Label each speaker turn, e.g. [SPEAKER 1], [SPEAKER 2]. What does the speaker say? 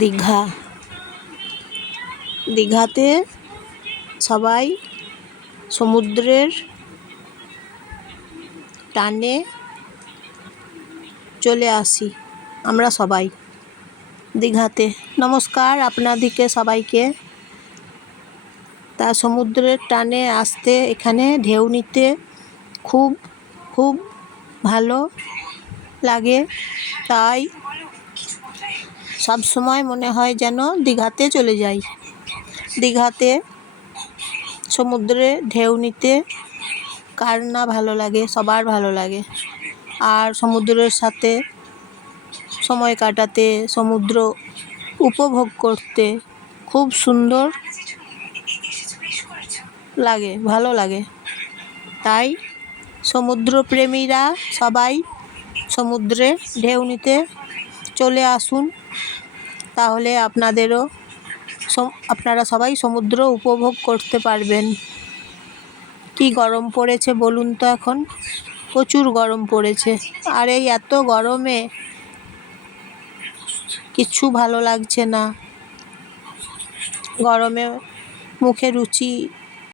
[SPEAKER 1] দীঘা। দীঘাতে সবাই সমুদ্রের টানে চলে আসি আমরা সবাই দীঘাতে। নমস্কার আপনাদিকে সবাইকে। তা সমুদ্রের টানে আসতে, এখানে ঢেউ নিতে খুব খুব ভালো লাগে। তাই সব সময় মনে হয় যেন দীঘাতে চলে যাই। দীঘাতে, সমুদ্রে ঢেউ নিতে কার না ভালো লাগে, সবার ভালো লাগে। আর সমুদ্রের সাথে সময় কাটাতে, সমুদ্র উপভোগ করতে খুব সুন্দর লাগে, ভালো লাগে। তাই সমুদ্রপ্রেমীরা সবাই সমুদ্রে ঢেউ নিতে চলে আসুন। তাহলে আপনাদেরও আপনারা সবাই সমুদ্র উপভোগ করতে পারবেন। কি গরম পড়েছে বলুন তো এখন? প্রচুর গরম পড়েছে। আর এই এত গরমে কিচ্ছু ভালো লাগছে না। গরমে মুখে রুচি